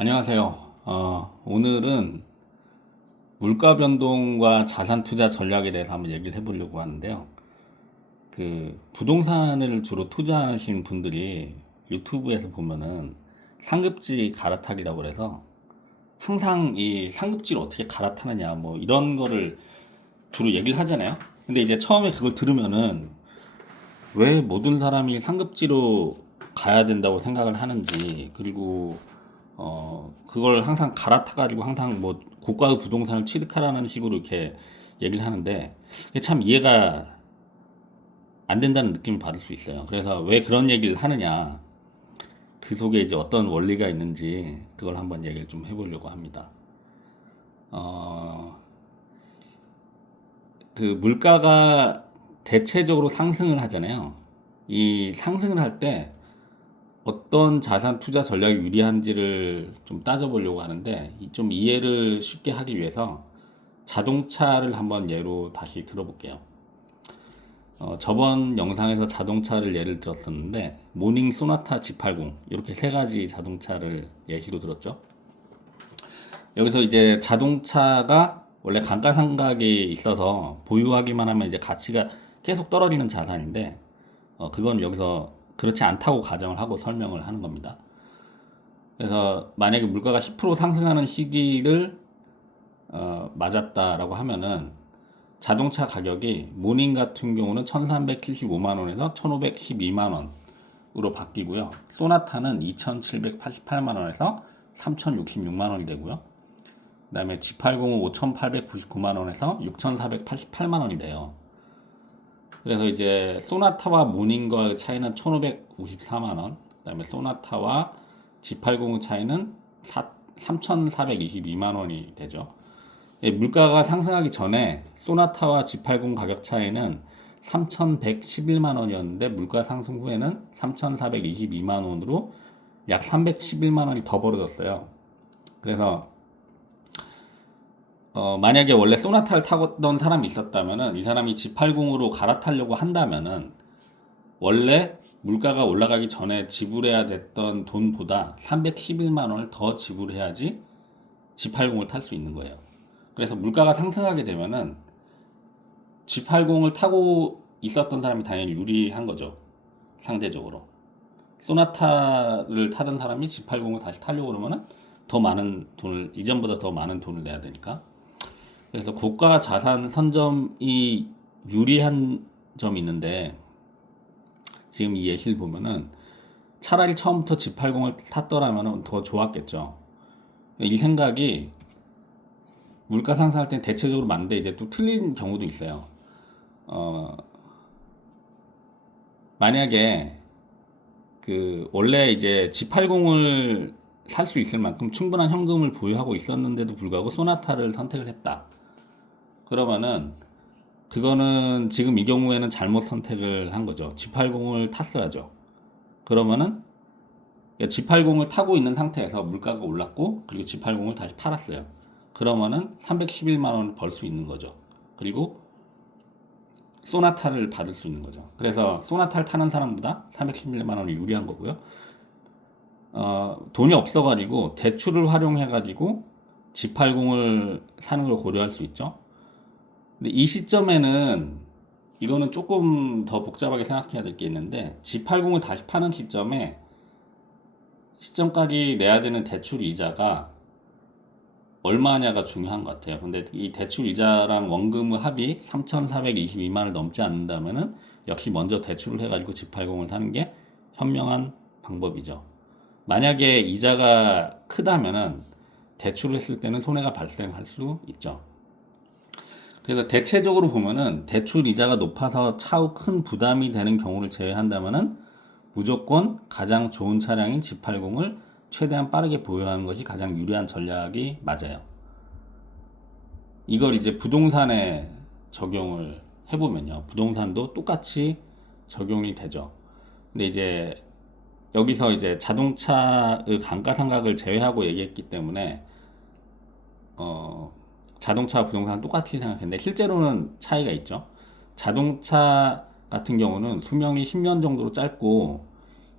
안녕하세요. 오늘은 물가 변동과 자산 투자 전략에 대해서 한번 얘기를 해보려고 하는데요. 그 부동산을 주로 투자하시는 분들이 유튜브에서 보면은 상급지 갈아타기라고 그래서 항상 이 상급지를 어떻게 갈아타느냐 뭐 이런 거를 주로 얘기를 하잖아요. 근데 이제 처음에 그걸 들으면은 왜 모든 사람이 상급지로 가야 된다고 생각을 하는지, 그리고 그걸 항상 갈아타가지고 항상 뭐 고가의 부동산을 취득하라는 식으로 이렇게 얘기를 하는데 이게 참 이해가 안 된다는 느낌을 받을 수 있어요. 그래서 왜 그런 얘기를 하느냐, 그 속에 이제 어떤 원리가 있는지 그걸 한번 얘기를 좀 해보려고 합니다. 어, 그 물가가 대체적으로 상승을 하잖아요. 이 상승을 할 때 어떤 자산 투자 전략이 유리한지를 좀 따져보려고 하는데, 좀 이해를 쉽게 하기 위해서 자동차를 한번 예로 다시 들어볼게요. 저번 영상에서 자동차를 예를 들었었는데, 모닝 소나타 G80 이렇게 세 가지 자동차를 예시로 들었죠. 여기서 이제 자동차가 원래 감가상각이 있어서 보유하기만 하면 이제 가치가 계속 떨어지는 자산인데, 그건 여기서 그렇지 않다고 가정을 하고 설명을 하는 겁니다. 그래서 만약에 물가가 10% 상승하는 시기를 맞았다라고 하면은 자동차 가격이 모닝 같은 경우는 1375만 원에서 1512만 원으로 바뀌고요. 소나타는 2788만 원에서 3066만 원이 되고요. 그다음에 G80은 5899만 원에서 6488만 원이 돼요. 그래서 이제 소나타와 모닝과의 차이는 1554만 원, 그다음에 소나타와 G80의 차이는 3422만 원이 되죠. 예, 물가가 상승하기 전에 소나타와 G80 가격 차이는 3111만 원이었는데, 물가 상승 후에는 3422만 원으로 약 311만 원이 더 벌어졌어요. 그래서 만약에 원래 소나타를 타던 사람이 있었다면은, 이 사람이 G80으로 갈아타려고 한다면은 원래 물가가 올라가기 전에 지불해야 됐던 돈보다 311만 원을 더 지불해야지 G80을 탈 수 있는 거예요. 그래서 물가가 상승하게 되면은 G80을 타고 있었던 사람이 당연히 유리한 거죠. 상대적으로. 소나타를 타던 사람이 G80을 다시 타려고 그러면은 더 많은 돈을, 이전보다 더 많은 돈을 내야 되니까. 그래서 고가 자산 선점이 유리한 점이 있는데, 지금 이 예시를 보면은 차라리 처음부터 G80을 탔더라면 더 좋았겠죠. 이 생각이 물가 상승할 땐 대체적으로 맞는데, 이제 또 틀린 경우도 있어요. 어, 만약에 그 원래 이제 G80을 살 수 있을 만큼 충분한 현금을 보유하고 있었는데도 불구하고 소나타를 선택을 했다. 그러면은 그거는 지금 이 경우에는 잘못 선택을 한 거죠. G80을 탔어야죠. 그러면은 G80을 타고 있는 상태에서 물가가 올랐고, 그리고 G80을 다시 팔았어요. 그러면은 311만 원을 벌 수 있는 거죠. 그리고 소나타를 받을 수 있는 거죠. 그래서 소나타를 타는 사람보다 311만 원이 유리한 거고요. 돈이 없어가지고 대출을 활용해가지고 G80을 사는 걸 고려할 수 있죠. 근데 이 시점에는 이거는 조금 더 복잡하게 생각해야 될 게 있는데, G80을 다시 파는 시점까지 내야 되는 대출 이자가 얼마냐가 중요한 것 같아요. 근데 이 대출 이자랑 원금의 합이 3,422만 원을 넘지 않는다면은 역시 먼저 대출을 해가지고 G80을 사는 게 현명한 방법이죠. 만약에 이자가 크다면은 대출을 했을 때는 손해가 발생할 수 있죠. 그래서 대체적으로 보면은 대출 이자가 높아서 차후 큰 부담이 되는 경우를 제외한다면은 무조건 가장 좋은 차량인 G80을 최대한 빠르게 보유하는 것이 가장 유리한 전략이 맞아요. 이걸 이제 부동산에 적용을 해보면요, 부동산도 똑같이 적용이 되죠. 근데 이제 여기서 이제 자동차의 감가상각을 제외하고 얘기했기 때문에 자동차 부동산 똑같이 생각했는데, 실제로는 차이가 있죠. 자동차 같은 경우는 수명이 10년 정도로 짧고,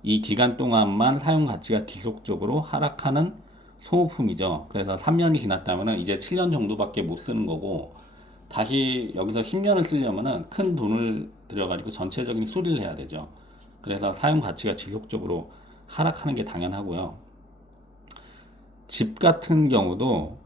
이 기간 동안만 사용 가치가 지속적으로 하락하는 소모품이죠. 그래서 3년이 지났다면은 이제 7년 정도밖에 못 쓰는 거고, 다시 여기서 10년을 쓰려면은 큰 돈을 들여가지고 전체적인 수리를 해야 되죠. 그래서 사용 가치가 지속적으로 하락하는 게 당연하고요. 집 같은 경우도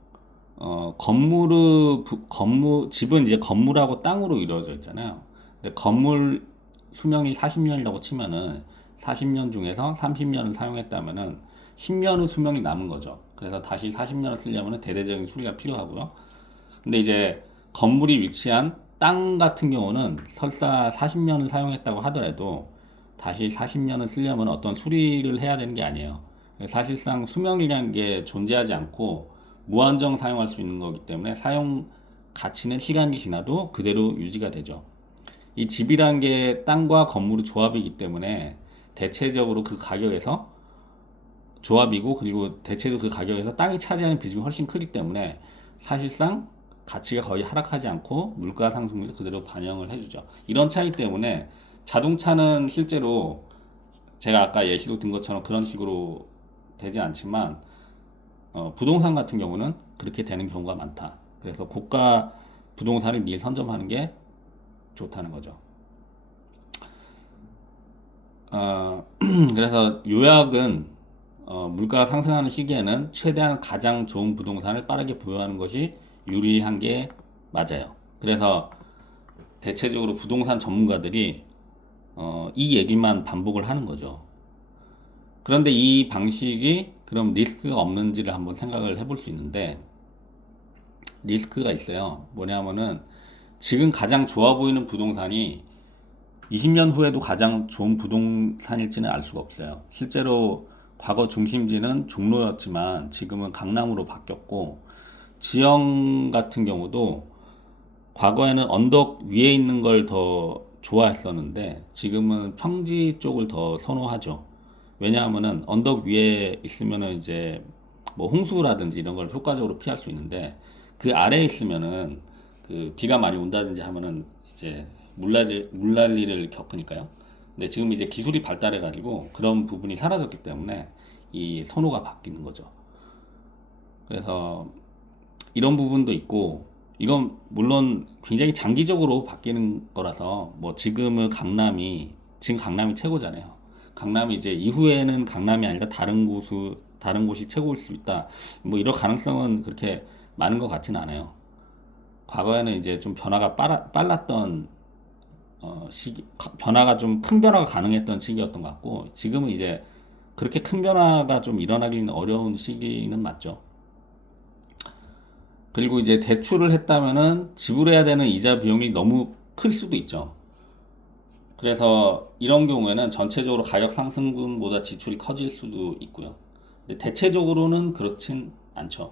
집은 이제 건물하고 땅으로 이루어져 있잖아요. 근데 건물 수명이 40년이라고 치면은 40년 중에서 30년을 사용했다면은 10년의 수명이 남은 거죠. 그래서 다시 40년을 쓰려면 대대적인 수리가 필요하고요. 근데 이제 건물이 위치한 땅 같은 경우는 설사 40년을 사용했다고 하더라도 다시 40년을 쓰려면 어떤 수리를 해야 되는 게 아니에요. 사실상 수명이라는 게 존재하지 않고 무한정 사용할 수 있는 거기 때문에 사용 가치는 시간이 지나도 그대로 유지가 되죠. 이 집이란 게 땅과 건물의 조합이기 때문에 대체적으로 그 가격에서 조합이고, 그리고 대체로 그 가격에서 땅이 차지하는 비중이 훨씬 크기 때문에 사실상 가치가 거의 하락하지 않고 물가 상승률도 그대로 반영을 해주죠. 이런 차이 때문에 자동차는 실제로 제가 아까 예시로 든 것처럼 그런 식으로 되지 않지만 부동산 같은 경우는 그렇게 되는 경우가 많다. 그래서 고가 부동산을 미리 선점하는 게 좋다는 거죠. 그래서 요약은 물가가 상승하는 시기에는 최대한 가장 좋은 부동산을 빠르게 보유하는 것이 유리한 게 맞아요. 그래서 대체적으로 부동산 전문가들이 이 얘기만 반복을 하는 거죠. 그런데 이 방식이 그럼 리스크가 없는지를 한번 생각을 해볼 수 있는데, 리스크가 있어요. 뭐냐면은 지금 가장 좋아 보이는 부동산이 20년 후에도 가장 좋은 부동산일지는 알 수가 없어요. 실제로 과거 중심지는 종로였지만 지금은 강남으로 바뀌었고, 지형 같은 경우도 과거에는 언덕 위에 있는 걸 더 좋아했었는데 지금은 평지 쪽을 더 선호하죠. 왜냐하면은 언덕 위에 있으면은 이제 뭐 홍수라든지 이런 걸 효과적으로 피할 수 있는데, 그 아래에 있으면은 그 비가 많이 온다든지 하면은 이제 물난리를 겪으니까요. 근데 지금 이제 기술이 발달해 가지고 그런 부분이 사라졌기 때문에 이 선호가 바뀌는 거죠. 그래서 이런 부분도 있고, 이건 물론 굉장히 장기적으로 바뀌는 거라서 뭐 지금 강남이 최고잖아요. 강남이 이제 이후에는 강남이 아니라 다른 곳이 최고일 수 있다. 뭐 이런 가능성은 그렇게 많은 것 같지는 않아요. 과거에는 이제 좀 빨랐던 변화가 좀 큰 변화가 가능했던 시기였던 것 같고, 지금은 이제 그렇게 큰 변화가 좀 일어나기는 어려운 시기는 맞죠. 그리고 이제 대출을 했다면은 지불해야 되는 이자 비용이 너무 클 수도 있죠. 그래서 이런 경우에는 전체적으로 가격 상승분보다 지출이 커질 수도 있고요. 근데 대체적으로는 그렇진 않죠.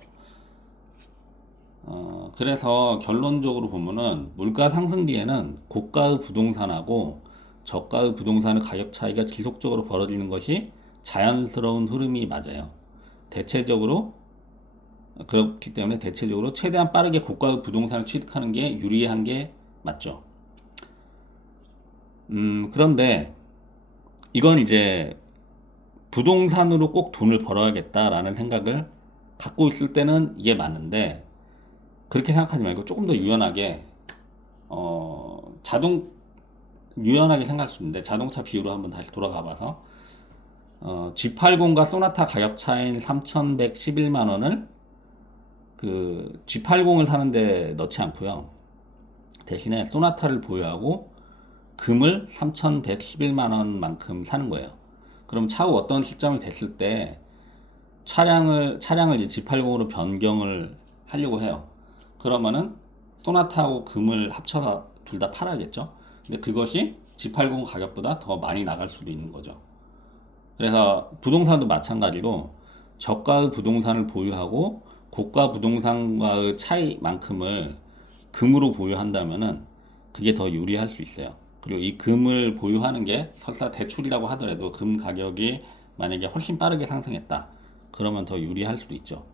그래서 결론적으로 보면은 물가 상승 뒤에는 고가의 부동산하고 저가의 부동산의 가격 차이가 지속적으로 벌어지는 것이 자연스러운 흐름이 맞아요. 대체적으로 그렇기 때문에 대체적으로 최대한 빠르게 고가의 부동산을 취득하는 게 유리한 게 맞죠. 그런데 이건 이제 부동산으로 꼭 돈을 벌어야겠다라는 생각을 갖고 있을 때는 이게 맞는데, 그렇게 생각하지 말고 조금 더 유연하게 어, 자동 유연하게 생각할 수 있는데, 자동차 비유로 한번 다시 돌아가 봐서 G80과 소나타 가격 차이인 3,111만 원을 그 G80을 사는데 넣지 않고요. 대신에 소나타를 보유하고 금을 3,111만 원만큼 사는 거예요. 그럼 차후 어떤 시점이 됐을 때 차량을 이제 G80으로 변경을 하려고 해요. 그러면은 소나타하고 금을 합쳐서 둘 다 팔아야겠죠. 근데 그것이 G80 가격보다 더 많이 나갈 수도 있는 거죠. 그래서 부동산도 마찬가지로 저가의 부동산을 보유하고 고가 부동산과의 차이만큼을 금으로 보유한다면은 그게 더 유리할 수 있어요. 그리고 이 금을 보유하는 게 설사 대출이라고 하더라도 금 가격이 만약에 훨씬 빠르게 상승했다, 그러면 더 유리할 수도 있죠.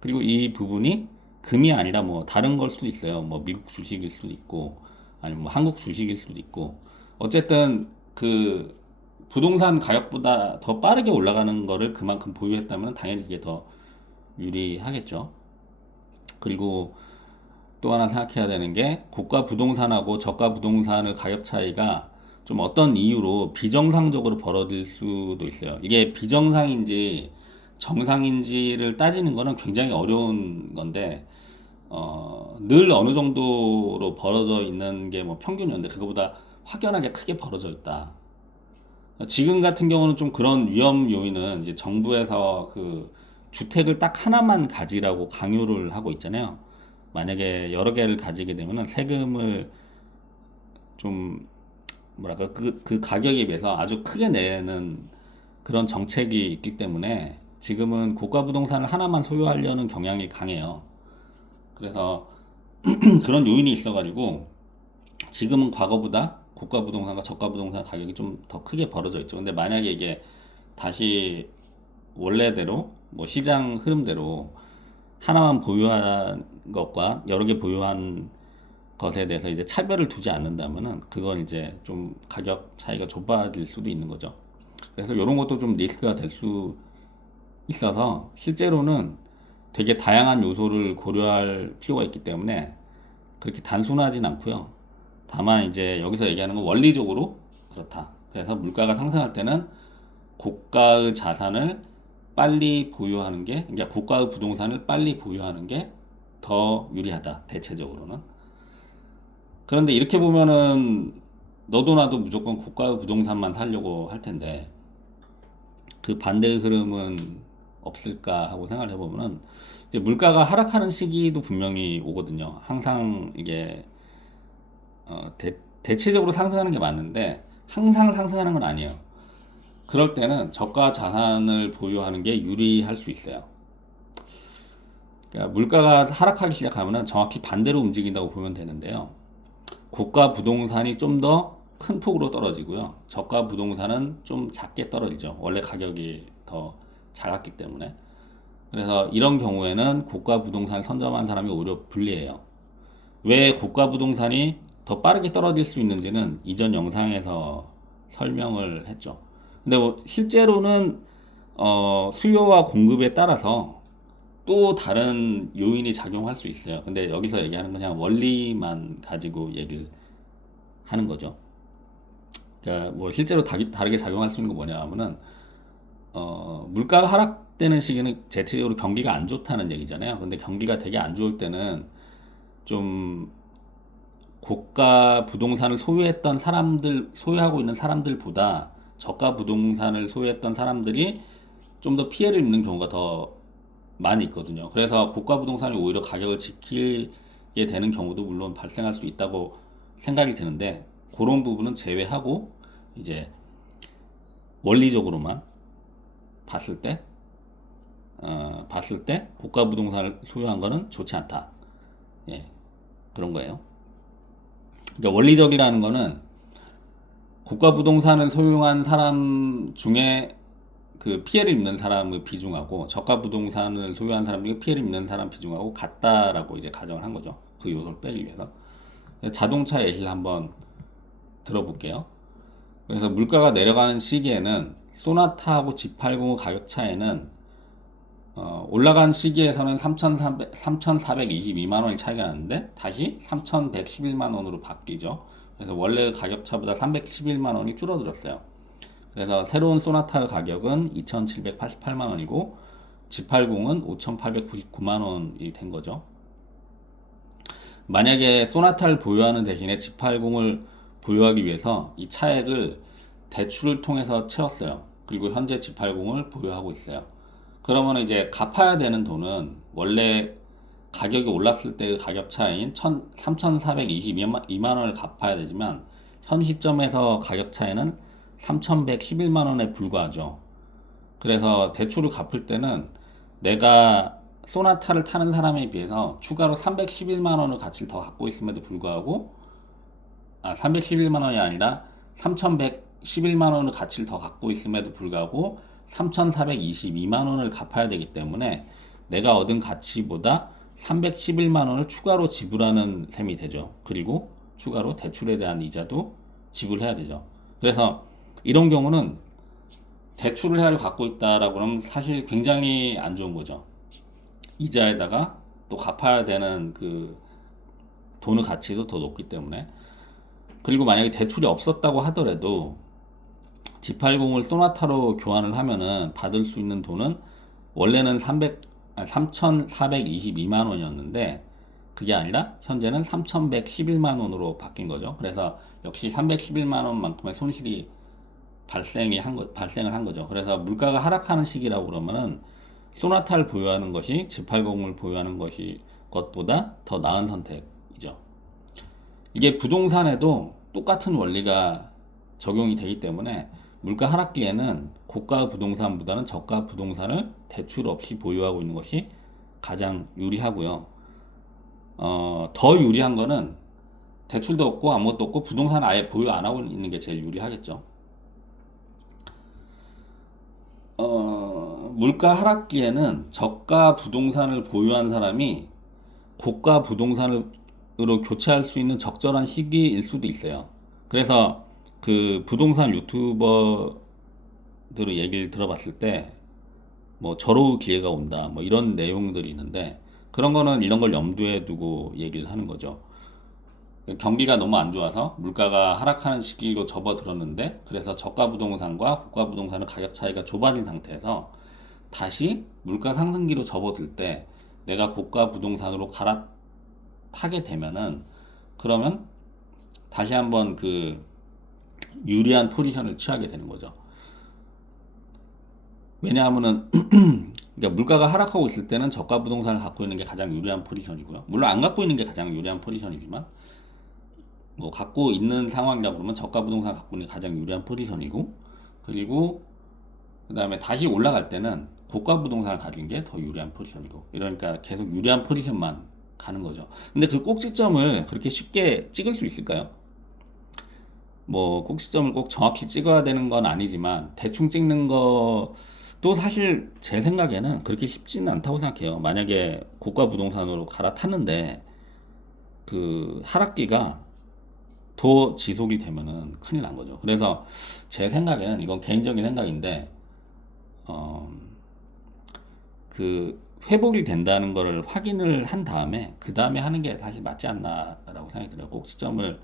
그리고 이 부분이 금이 아니라 뭐 다른 걸 수도 있어요. 뭐 미국 주식일 수도 있고 아니면 뭐 한국 주식일 수도 있고, 어쨌든 그 부동산 가격보다 더 빠르게 올라가는 거를 그만큼 보유했다면 당연히 이게 더 유리하겠죠. 그리고 또 하나 생각해야 되는 게 고가 부동산하고 저가 부동산의 가격 차이가 좀 어떤 이유로 비정상적으로 벌어질 수도 있어요. 이게 비정상인지 정상인지를 따지는 거는 굉장히 어려운 건데, 늘 어느 정도로 벌어져 있는 게 뭐 평균이었는데 그거보다 확연하게 크게 벌어져 있다. 지금 같은 경우는 좀 그런 위험 요인은 이제 정부에서 그 주택을 딱 하나만 가지라고 강요를 하고 있잖아요. 만약에 여러 개를 가지게 되면은 세금을 좀 뭐랄까 그 가격에 비해서 아주 크게 내는 그런 정책이 있기 때문에 지금은 고가 부동산을 하나만 소유하려는 경향이 강해요. 그래서 그런 요인이 있어가지고 지금은 과거보다 고가 부동산과 저가 부동산 가격이 좀 더 크게 벌어져 있죠. 근데 만약에 이게 다시 원래대로 뭐 시장 흐름대로 하나만 보유한 것과 여러 개 보유한 것에 대해서 이제 차별을 두지 않는다면은 그건 이제 좀 가격 차이가 좁아질 수도 있는 거죠. 그래서 이런 것도 좀 리스크가 될 수 있어서 실제로는 되게 다양한 요소를 고려할 필요가 있기 때문에 그렇게 단순하진 않고요. 다만 이제 여기서 얘기하는 건 원리적으로 그렇다. 그래서 물가가 상승할 때는 고가의 자산을 빨리 보유하는 게, 그러니까 고가의 부동산을 빨리 보유하는 게 더 유리하다. 대체적으로는. 그런데 이렇게 보면은 너도 나도 무조건 고가의 부동산만 사려고 할 텐데 그 반대의 흐름은 없을까 하고 생각을 해보면은 이제 물가가 하락하는 시기도 분명히 오거든요. 항상 이게 대체적으로 상승하는 게 맞는데 항상 상승하는 건 아니에요. 그럴 때는 저가 자산을 보유하는 게 유리할 수 있어요. 그러니까 물가가 하락하기 시작하면은 정확히 반대로 움직인다고 보면 되는데요. 고가 부동산이 좀 더 큰 폭으로 떨어지고요. 저가 부동산은 좀 작게 떨어지죠. 원래 가격이 더 작았기 때문에. 그래서 이런 경우에는 고가 부동산을 선점한 사람이 오히려 불리해요. 왜 고가 부동산이 더 빠르게 떨어질 수 있는지는 이전 영상에서 설명을 했죠. 근데 뭐 실제로는 수요와 공급에 따라서 또 다른 요인이 작용할 수 있어요. 근데 여기서 얘기하는 건 그냥 원리만 가지고 얘기를 하는 거죠. 그러니까 뭐 실제로 다르게 작용할 수 있는 건 뭐냐 하면은 물가가 하락되는 시기는 대체적으로 경기가 안 좋다는 얘기잖아요. 근데 경기가 되게 안 좋을 때는 좀 고가 부동산을 소유했던 사람들, 소유하고 있는 사람들보다 저가 부동산을 소유했던 사람들이 좀 더 피해를 입는 경우가 더 많이 있거든요. 그래서 고가 부동산이 오히려 가격을 지키게 되는 경우도 물론 발생할 수 있다고 생각이 드는데 그런 부분은 제외하고 이제 원리적으로만 봤을 때 고가 부동산을 소유한 거는 좋지 않다. 예, 그런 거예요. 그러니까 원리적이라는 거는 고가 부동산을 소유한 사람 중에 그 피해를 입는 사람의 비중하고 저가 부동산을 소유한 사람 중에 피해를 입는 사람 비중하고 같다라고 이제 가정을 한 거죠. 그 요소를 빼기 위해서. 자동차 예시를 한번 들어볼게요. 그래서 물가가 내려가는 시기에는 소나타하고 G80의 가격 차이는 올라간 시기에서는 3,422만 원이 차이가 나는데 다시 3,111만 원으로 바뀌죠. 그래서 원래 가격 차보다 311만 원이 줄어들었어요. 그래서 새로운 소나타 가격은 2,788만 원이고 G80은 5,899만 원이 된 거죠. 만약에 소나타를 보유하는 대신에 G80을 보유하기 위해서 이 차액을 대출을 통해서 채웠어요. 그리고 현재 G80을 보유하고 있어요. 그러면 이제 갚아야 되는 돈은 원래 가격이 올랐을 때의 가격 차이인 3,422만 원을 갚아야 되지만 현 시점에서 가격 차이는 3,111만 원에 불과하죠. 그래서 대출을 갚을 때는 내가 소나타를 타는 사람에 비해서 추가로 311만 원의 가치를 더 갖고 있음에도 불구하고 311만 원이 아니라 3,111만 원의 가치를 더 갖고 있음에도 불구하고 3,422만 원을 갚아야 되기 때문에 내가 얻은 가치보다 311만 원을 추가로 지불하는 셈이 되죠. 그리고 추가로 대출에 대한 이자도 지불해야 되죠. 그래서 이런 경우는 대출을 해야 갖고 있다라고 하면 사실 굉장히 안 좋은 거죠. 이자에다가 또 갚아야 되는 그 돈의 가치도 더 높기 때문에. 그리고 만약에 대출이 없었다고 하더라도 G80을 소나타로 교환을 하면은 받을 수 있는 돈은 원래는 3,422만 원이었는데 그게 아니라 현재는 3,111만 원으로 바뀐 거죠. 그래서 역시 311만 원만큼의 손실이 발생을 한 거죠. 그래서 물가가 하락하는 시기라고 그러면은 소나타를 보유하는 것이 G80을 보유하는 것이 것보다 더 나은 선택이죠. 이게 부동산에도 똑같은 원리가 적용이 되기 때문에 물가 하락기에는 고가 부동산보다는 저가 부동산을 대출 없이 보유하고 있는 것이 가장 유리하고요. 더 유리한 거는 대출도 없고 아무것도 없고 부동산 아예 보유 안 하고 있는 게 제일 유리하겠죠. 물가 하락기에는 저가 부동산을 보유한 사람이 고가 부동산으로 교체할 수 있는 적절한 시기일 수도 있어요. 그래서 그 부동산 유튜버들의 얘기를 들어봤을 때 뭐 절호의 기회가 온다 뭐 이런 내용들이 있는데 그런 거는 이런 걸 염두에 두고 얘기를 하는 거죠. 경기가 너무 안 좋아서 물가가 하락하는 시기로 접어들었는데 그래서 저가 부동산과 고가 부동산의 가격 차이가 좁아진 상태에서 다시 물가 상승기로 접어들 때 내가 고가 부동산으로 갈아타게 되면은 그러면 다시 한번 그 유리한 포지션을 취하게 되는 거죠. 왜냐하면은 그러니까 물가가 하락하고 있을 때는 저가 부동산을 갖고 있는 게 가장 유리한 포지션이고요. 물론 안 갖고 있는 게 가장 유리한 포지션이지만 뭐 갖고 있는 상황이라 그러면 저가 부동산 갖고 있는 게 가장 유리한 포지션이고 그리고 그 다음에 다시 올라갈 때는 고가 부동산을 가진 게 더 유리한 포지션이고 이러니까 계속 유리한 포지션만 가는 거죠. 근데 그 꼭지점을 그렇게 쉽게 찍을 수 있을까요? 뭐 꼭지점을 꼭 정확히 찍어야 되는 건 아니지만 대충 찍는 것도 사실 제 생각에는 그렇게 쉽지는 않다고 생각해요. 만약에 고가 부동산으로 갈아탔는데 그 하락기가 더 지속이 되면은 큰일 난 거죠. 그래서 제 생각에는 이건 개인적인 생각인데 어, 그 회복이 된다는 거를 확인을 한 다음에 그 다음에 하는 게 사실 맞지 않나라고 생각이 들어요. 꼭지점을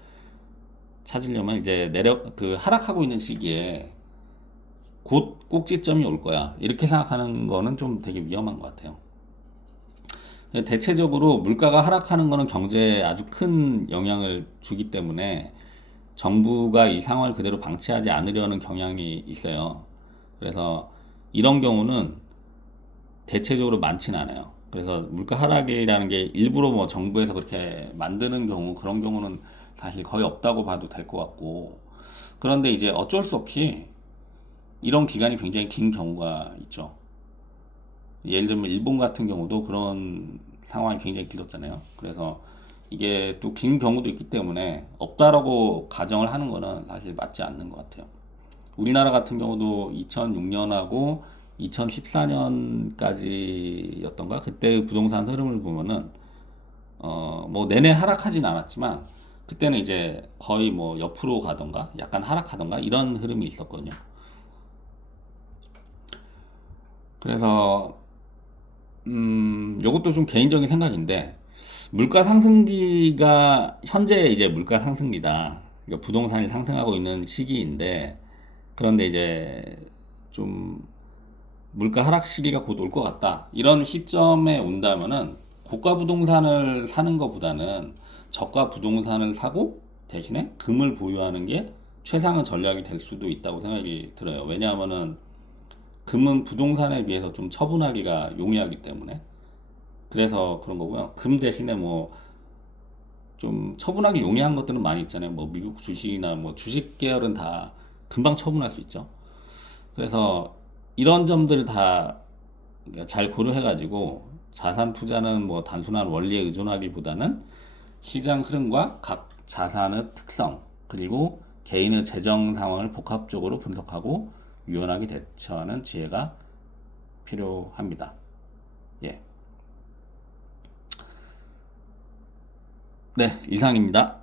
찾으려면 이제 그 하락하고 있는 시기에 곧 꼭지점이 올 거야. 이렇게 생각하는 거는 좀 되게 위험한 것 같아요. 대체적으로 물가가 하락하는 거는 경제에 아주 큰 영향을 주기 때문에 정부가 이 상황을 그대로 방치하지 않으려는 경향이 있어요. 그래서 이런 경우는 대체적으로 많지는 않아요. 그래서 물가 하락이라는 게 일부러 뭐 정부에서 그렇게 만드는 경우 그런 경우는 사실 거의 없다고 봐도 될 것 같고 그런데 이제 어쩔 수 없이 이런 기간이 굉장히 긴 경우가 있죠. 예를 들면 일본 같은 경우도 그런 상황이 굉장히 길었잖아요. 그래서 이게 또 긴 경우도 있기 때문에 없다라고 가정을 하는 거는 사실 맞지 않는 것 같아요. 우리나라 같은 경우도 2006년하고 2014년까지였던가 그때의 부동산 흐름을 보면은 뭐 내내 하락하진 않았지만 그때는 이제 거의 뭐 옆으로 가던가 약간 하락하던가 이런 흐름이 있었거든요. 그래서 요것도 좀 개인적인 생각인데 물가 상승기가 현재 이제 물가 상승기다. 그러니까 부동산이 상승하고 있는 시기인데 그런데 이제 좀 물가 하락 시기가 곧 올 것 같다. 이런 시점에 온다면은 고가 부동산을 사는 것보다는 저가 부동산을 사고 대신에 금을 보유하는 게 최상의 전략이 될 수도 있다고 생각이 들어요. 왜냐하면은 금은 부동산에 비해서 좀 처분하기가 용이하기 때문에 그래서 그런 거고요. 금 대신에 뭐 좀 처분하기 용이한 것들은 많이 있잖아요. 뭐 미국 주식이나 뭐 주식 계열은 다 금방 처분할 수 있죠. 그래서 이런 점들을 다 잘 고려해가지고 자산 투자는 뭐 단순한 원리에 의존하기보다는 시장 흐름과 각 자산의 특성 그리고 개인의 재정 상황을 복합적으로 분석하고 유연하게 대처하는 지혜가 필요합니다. 예. 네, 이상입니다.